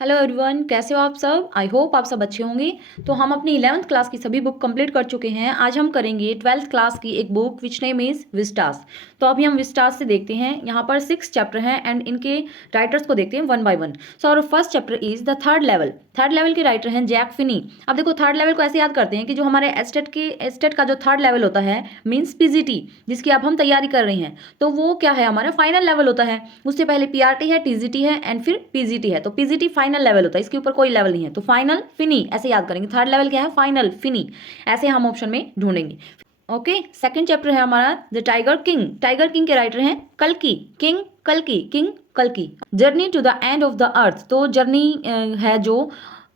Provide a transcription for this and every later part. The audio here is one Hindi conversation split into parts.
हेलो एवरीवन, कैसे हो आप सब। आई होप आप सब अच्छे होंगे। तो हम अपनी 11th क्लास की सभी बुक कंप्लीट कर चुके हैं। आज हम करेंगे 12th क्लास की एक book which name is Vistas. तो अभी हम विस्टास से देखते हैं। यहाँ पर 6 चैप्टर हैं एंड इनके राइटर्स को देखते हैं वन बाय वन। सो और first chapter is the third level. Third level के राइटर हैं जैक फिनी। अब देखो थर्ड लेवल को ऐसे याद करते हैं कि जो हमारे एस्टेट का जो थर्ड लेवल होता है मीन्स पीजीटी, जिसकी अब हम तैयारी कर रहे हैं, तो वो क्या है, हमारा फाइनल लेवल होता है। उससे पहले पीआरटी है, टीजीटी है एंड फिर पीजीटी है। तो पीजीटी फाइनल लेवल होता है, इसके ऊपर कोई लेवल नहीं है। तो फाइनल फिनी ऐसे याद करेंगे। थर्ड लेवल क्या है, फाइनल फिनी, ऐसे हम ऑप्शन में ढूंढेंगे। ओके, सेकंड चैप्टर है हमारा the tiger king. Tiger king के राइटर हैं कल्कि, किंग कल्कि। Journey to the end of the अर्थ। तो जर्नी है जो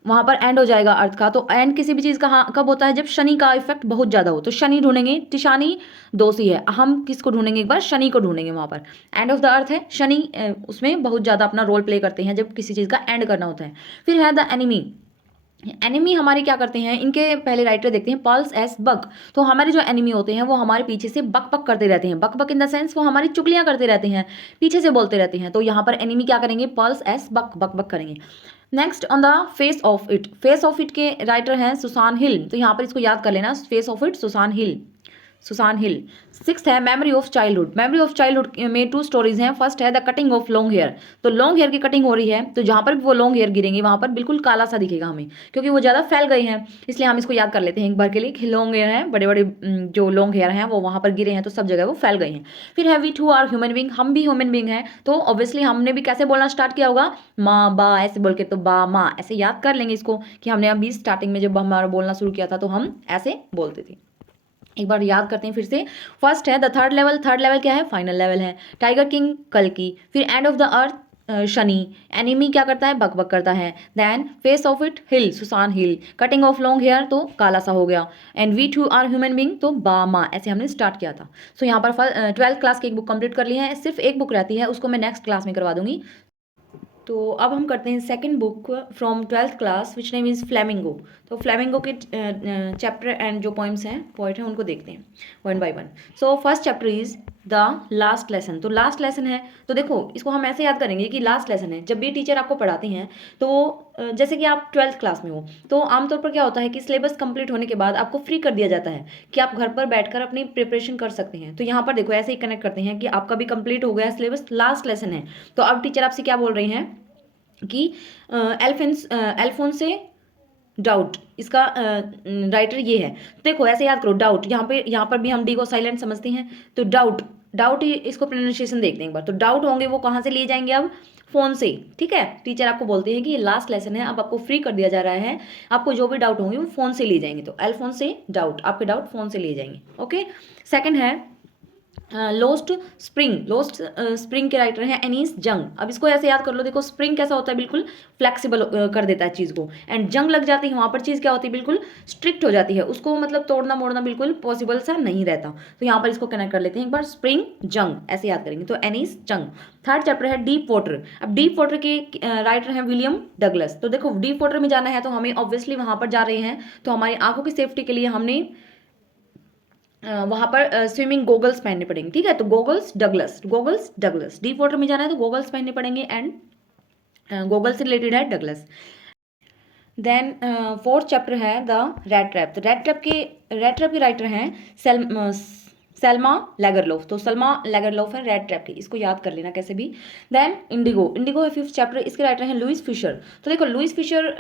वहां पर एंड हो जाएगा अर्थ का। तो एंड किसी भी चीज का कब होता है, जब शनि का इफेक्ट बहुत ज्यादा हो। तो शनि ढूंढेंगे, तिशानी दोषी है, हम किसको ढूंढेंगे, एक बार शनि को ढूंढेंगे। वहां पर एंड ऑफ द अर्थ है, शनि उसमें बहुत ज्यादा अपना रोल प्ले करते हैं जब किसी चीज का एंड करना होता है। फिर है द एनिमी। एनिमी हमारे क्या करते हैं, इनके पहले राइटर देखते हैं पल्स एस बक। तो हमारे जो एनिमी होते हैं वो हमारे पीछे से बक बक करते रहते हैं। बक बक इन द सेंस वो हमारी चुगलियां करते रहते हैं, पीछे से बोलते रहते हैं। तो यहाँ पर एनिमी क्या करेंगे, पल्स एस बक बक बक करेंगे। Next on the face of it. Face of it के राइटर हैं सुसान हिल। तो यहाँ पर इसको याद कर लेना, face of it Susan Hill, Susan Hill. Six है memory of childhood. Memory of childhood में 2 स्टोरीज हैं। फर्स्ट है the cutting of long hair. तो लॉन्ग हेयर की कटिंग हो रही है, तो जहां पर भी वो लॉन्ग हेयर गिरेंगे वहां पर बिल्कुल काला सा दिखेगा हमें, क्योंकि वो ज्यादा फैल गए हैं। इसलिए हम इसको याद कर लेते हैं एक बार के लिए कि लॉन्ग हेयर है, बड़े बड़े जो लॉन्ग हेयर हैं वो वहां पर गिरे हैं, तो सब जगह वो फैल गए हैं। फिर है we too are human being. हम भी ह्यूमन बींग हैं, तो ऑब्वियसली हमने भी कैसे बोलना स्टार्ट किया होगा, माँ बा ऐसे बोल के। तो बा माँ ऐसे याद कर लेंगे इसको कि हमने अभी स्टार्टिंग में जब हमारा बोलना शुरू किया था तो हम ऐसे बोलते थे। एक बार याद करते हैं फिर से। फर्स्ट है the third level. Third level क्या है, फाइनल लेवल है। टाइगर किंग कल की। फिर एंड ऑफ द अर्थ शनि। एनिमी क्या करता है, बक बक करता है। Then face of it hill, Susan hill. Cutting of long hair तो काला सा हो गया। And we too are human being तो बामा, ऐसे हमने स्टार्ट किया था। सो यहाँ पर 12th क्लास की एक बुक कंप्लीट कर ली है। सिर्फ एक बुक रहती है, उसको मैं नेक्स्ट क्लास में करवा दूंगी। तो अब हम करते हैं second book from 12th class which name is flamingo. तो फ्लेमिंगो के चैप्टर एंड जो पोइम्स हैं, पोइट हैं, उनको देखते हैं one by one. So first chapter is the last lesson. तो लास्ट लेसन है, तो देखो इसको हम ऐसे याद करेंगे कि लास्ट लेसन है। जब भी टीचर आपको पढ़ाते हैं तो जैसे कि आप 12th क्लास में हो, तो आमतौर पर क्या होता है कि सिलेबस कंप्लीट होने के बाद आपको फ्री कर दिया जाता है कि आप घर पर बैठकर अपनी प्रिपरेशन कर सकते हैं। तो यहाँ पर देखो ऐसे ही कनेक्ट करते हैं कि आपका भी कंप्लीट हो गया सिलेबस, लास्ट लेसन है। तो अब टीचर आपसे क्या बोल रही हैं कि एल्फोंसे डाउट, इसका राइटर ये है। देखो ऐसे याद करो, डाउट, यहाँ पर भी हम डी को साइलेंट समझते हैं। तो डाउट, डाउट इसको प्रोनाउंसिएशन देखते हैं एक बार। तो डाउट होंगे वो कहाँ से लिए जाएंगे, अब फोन से। ठीक है, टीचर आपको बोलते हैं कि ये लास्ट लेसन है, अब आपको फ्री कर दिया जा रहा है, आपको जो भी डाउट होंगे वो फोन से लिए जाएंगे। तो एल्फोन से डाउट, आपके डाउट फोन से लिए जाएंगे। ओके, सेकंड है लोस्ट स्प्रिंग। लोस्ट स्प्रिंग के राइटर हैं एनीस जंग। अब इसको ऐसे याद कर लो, देखो स्प्रिंग कैसा होता है, बिल्कुल फ्लेक्सिबल कर देता है चीज़ को, एंड जंग लग जाती है वहाँ पर चीज़ क्या होती है, बिल्कुल स्ट्रिक्ट हो जाती है, उसको मतलब तोड़ना मोड़ना बिल्कुल पॉसिबल सा नहीं रहता। तो यहाँ पर इसको कनेक्ट कर लेते हैं एक बार, स्प्रिंग जंग ऐसे याद करेंगे। तो एनीस जंग। थर्ड चैप्टर है डीप वाटर। अब डीप वाटर के राइटर हैं विलियम डगलस। तो देखो डीप वाटर में जाना है तो हमें ऑब्वियसली वहाँ पर जा रहे हैं, तो हमारी आंखों की सेफ्टी के लिए हमने वहां पर स्विमिंग गोगल्स पहनने पड़ेंगे। ठीक है, तो goggles Douglas, goggles Douglas. Deep water में जाना है तो गोगल्स पहनने पड़ेंगे, एंड गोगल से रिलेटेड है डगलस। देन फोर्थ चैप्टर है द रेड ट्रैप। तो रेड ट्रैप के राइटर हैं सेल्मा लेगरलोफ। तो सल्मा लेगरलोफ है रेड ट्रैप की, इसको याद कर लेना कैसे भी। Then Indigo. इंडिगो है फिफ्थ चैप्टर, इसके राइटर हैं लुइस फिशर। तो देखो लुइस फिशर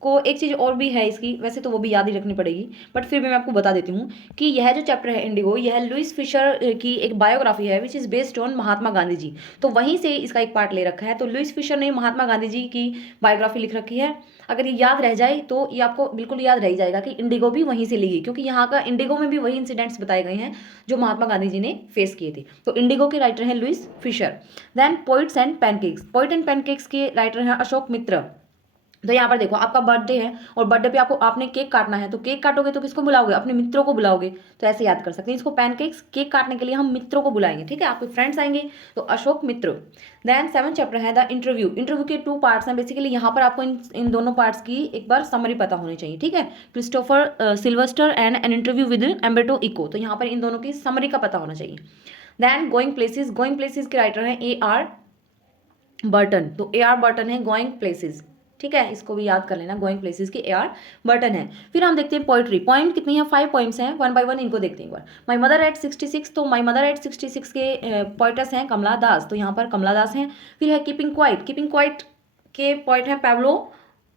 को एक चीज़ और भी है इसकी, वैसे तो वो भी याद ही रखनी पड़ेगी, बट फिर भी मैं आपको बता देती हूँ कि यह जो चैप्टर है इंडिगो, यह लुइस फिशर की एक बायोग्राफी है which is based on Mahatma Gandhi ji. तो वहीं से इसका एक पार्ट ले रखा है। तो लुइस फिशर ने महात्मा गांधी जी की बायोग्राफी लिख रखी है। अगर ये याद रह जाए तो ये आपको बिल्कुल याद रह जाएगा कि इंडिगो भी वहीं से ली गई, क्योंकि यहाँ का इंडिगो में भी वही इंसिडेंट्स बताए गए हैं जो महात्मा गांधी जी ने फेस किए थे। तो इंडिगो के राइटर हैं Louis Fischer. Then poets and pancakes. Poet and pancakes के राइटर हैं अशोक मित्र। तो यहाँ पर देखो आपका बर्थडे है और बर्थडे पे आपने केक काटना है, तो केक काटोगे तो किसको बुलाओगे, अपने मित्रों को बुलाओगे। तो ऐसे याद कर सकते हैं इसको, पैनकेक्स, केक काटने के लिए हम मित्रों को बुलाएंगे। ठीक है, आपके फ्रेंड्स आएंगे तो अशोक मित्र। देन 7th चैप्टर है द इंटरव्यू। इंटरव्यू के 2 पार्ट्स हैं बेसिकली। यहाँ पर आपको इन दोनों पार्ट्स की एक बार समरी पता होनी चाहिए। ठीक है, Christopher Silvester and an interview with Umberto Eco. तो यहाँ पर इन दोनों की समरी का पता होना चाहिए। Then going places. Going places के राइटर हैं ए आर बर्टन। तो ए आर बर्टन है गोइंग प्लेसेस। ठीक है, इसको भी याद कर लेना, गोइंग प्लेसेस की AR बर्टन है। फिर हम देखते हैं पोइट्री, पॉइंट कितनी है, 5 पॉइंट्स हैं, वन बाय वन इनको देखते हैं एक बार। माई मदर एट 66, तो माई मदर एट 66 के पोइटस हैं कमला दास, तो यहाँ पर कमला दास हैं। फिर है कीपिंग क्वाइट के पोइट हैं पैब्लो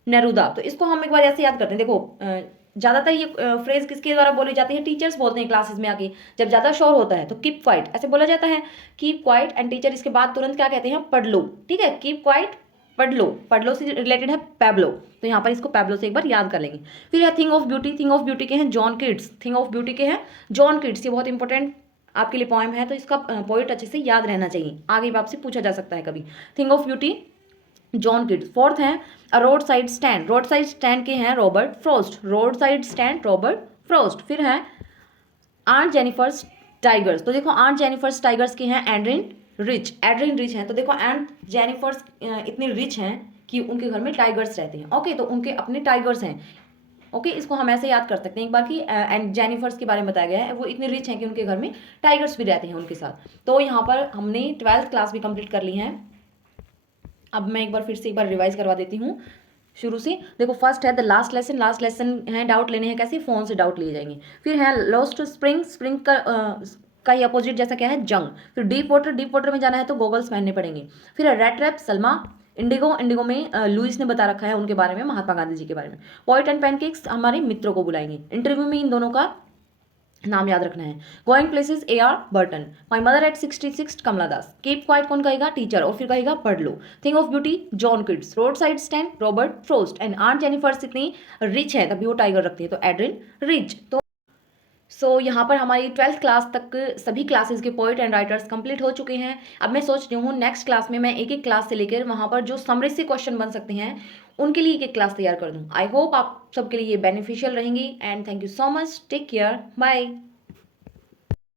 नेरूदा, तो इसको हम एक बार ऐसे याद करते हैं। देखो ज़्यादातर ये फ्रेज किसके द्वारा बोली जाती है, टीचर्स बोलते हैं क्लासेस में आके, जब ज़्यादा शोर होता है तो कीप क्वाइट ऐसे बोला जाता है, कीप क्वाइट, एंड टीचर इसके बाद तुरंत क्या कहते हैं, पढ़ लो। ठीक है, कीप क्वाइट, पढ़ लो से रिलेटेड है पैब्लो, तो यहाँ पर इसको पैब्लो से एक बार याद कर लेंगे। फिर है थिंग ऑफ ब्यूटी के हैं John Keats, thing of beauty के हैं जॉन किड्स, ये बहुत इंपॉर्टेंट आपके लिए पॉइम है, तो इसका पॉइंट अच्छे से याद रहना चाहिए, आगे भी आपसे पूछा जा सकता है कभी। Thing of beauty John kids. Fourth है रोड साइड स्टैंड के हैं Robert Frost, road side stand Robert Frost. फिर है आंट जेनिफर्स टाइगर्स, तो देखो आंट जेनिफर्स टाइगर्स के हैं एड्रिन रिच हैं, तो देखो आंट जेनिफर्स इतने रिच हैं कि उनके घर में टाइगर्स रहते हैं। ओके, तो उनके अपने टाइगर्स हैं। ओके, इसको हम ऐसे याद कर सकते हैं एक बार कि एंड जेनिफर्स के बारे में बताया गया है, वो इतने रिच हैं कि उनके घर में टाइगर्स भी रहते हैं उनके साथ। तो यहाँ पर हमने 12th क्लास भी कंप्लीट कर ली है। अब मैं एक बार रिवाइज करवा देती हूँ शुरू से। देखो फर्स्ट है द लास्ट लेसन है, डाउट लेने हैं कैसे, फोन से डाउट लिए जाएंगे। फिर है लॉस्ट स्प्रिंग का ही अपोजिट जैसा क्या है, जंग। फिर डीप वाटर में जाना है तो गॉगल्स पहनने पड़ेंगे। फिर है रेड ट्रैप सलमा, इंडिगो में लुइस ने बता रखा है उनके बारे में, महात्मा गांधी जी के बारे में। पॉइट एंड पैनकेक्स हमारे मित्रों को बुलाएंगे। इंटरव्यू में इन दोनों का नाम याद रखना है। Going places AR Burton, my mother at 66 Kamala Das. Keep quiet कौन कहेगा, टीचर, और फिर कहेगा पढ़ लो। Thing of beauty John Keats, road side stand Robert Frost, and aunt Jennifer's इतनी रिच है तभी वो टाइगर रखती है, तो एड्रिन रिच। तो यहाँ पर हमारी 12th क्लास तक सभी क्लासेस के पोइट एंड राइटर्स कंप्लीट हो चुके हैं। अब मैं सोच रही हूँ नेक्स्ट क्लास में मैं एक एक क्लास से लेकर वहाँ पर जो समरी से क्वेश्चन बन सकते हैं उनके लिए एक क्लास तैयार कर दूँ। आई होप आप सबके लिए ये बेनिफिशियल रहेंगी, and thank you so much, take care, bye.